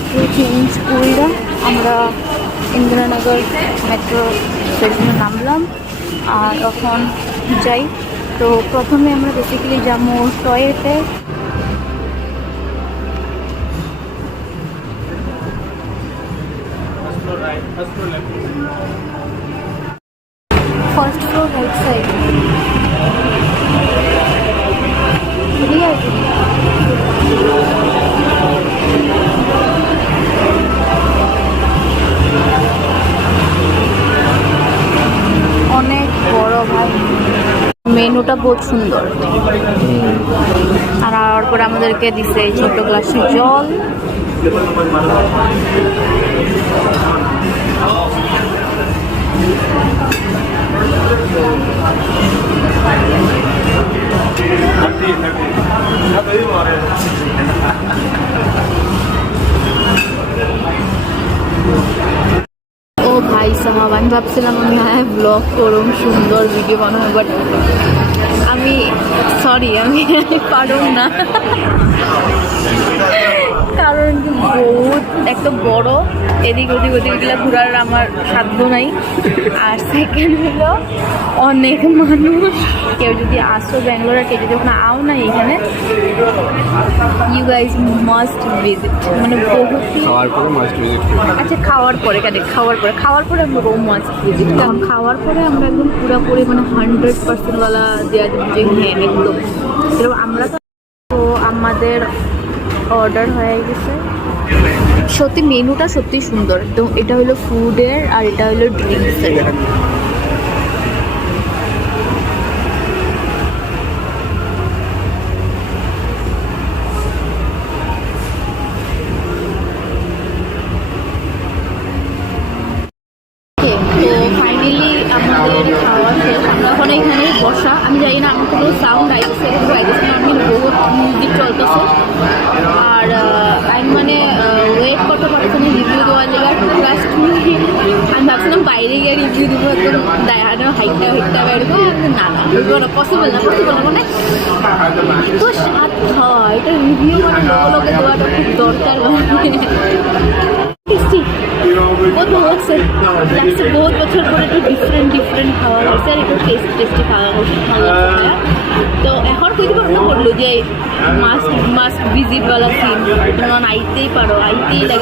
মাত্র চেঞ্জ কইরা আমরা ইন্দিরানগর মেট্রো স্টেশনে নামলাম আর এখন যাই। তো প্রথমে আমরা বেসিক্যালি যাবো টয়েতে। First floor right side. অনেক বড় ভাই, মেনুটা বহুত সুন্দর। আর তারপরে আমাদেরকে দিছে ছোট গ্লাসে জল। ও ভাই সাহাব, আমি ভাবছিলাম আমি ব্লগ করুম, সুন্দর ভিডিও বানাবো, বাট আমি সরি, আমি পারুম না। কারণ বহুত একটা বড়, এদিক ওদিক ওদিকগুলো ঘোরার আমার সাধ্য নাই। আর সেকেন্ড হলো অনেক মানুষ। কেউ যদি আসো ব্যাঙ্গালোরে, কেউ যদি ওখানে আও না এখানে, ইউ গাইজ মাস্ট ভিজিট। মানে বহুত খাওয়ার পরে মাস্ট ভিজিট। আচ্ছা খাওয়ার পরে কেন, খাওয়ার পরে আমরা বহু মাস্ট ভিজিট। কারণ খাওয়ার পরে আমরা একদম পুরোপুরি মানে 100% ওয়ালা দেওয়া যে হ্যাঁ একদম এরকম। আমরা তো আমাদের অর্ডার হয়ে গেছে। সত্যি মেনুটা সত্যি সুন্দর। তো এটা হলো ফুডের আর এটা হলো ড্রিঙ্কসের। আমাদের খাওয়া শেষ, আমরা এখন এখানে বসা। আমি জানি না আমার কোনো সাউন্ড আইতেছে, আমি বহুত মিউজিক চলতেছে। আর আমি মানে ওয়েট করতে পারছিলাম রিভিউ দেওয়ার লেগে। লাস্ট আমি ভাবছিলাম বাইরে গিয়ে রিভিউ দেবো, একদম দাঁড়ানো হাইটটা এরকম। না না পসিবল না মানে এত স্বাদ খাওয়া, এটা রিভিউ মানে লোকে দেওয়াটা খুব দরকার। बहुत লাগছে বহুত বছর পরে একটু ডিফারেন্ট খাওয়া হয়েছে আর একটু টেস্টি খাওয়া হয়েছে, ভালো লাগছে। তো এখন কইতে পারো না বললো যে মাস্ট ভিজিট ওয়ালা সিন, আইতেই পারো, আইতেই লাগে।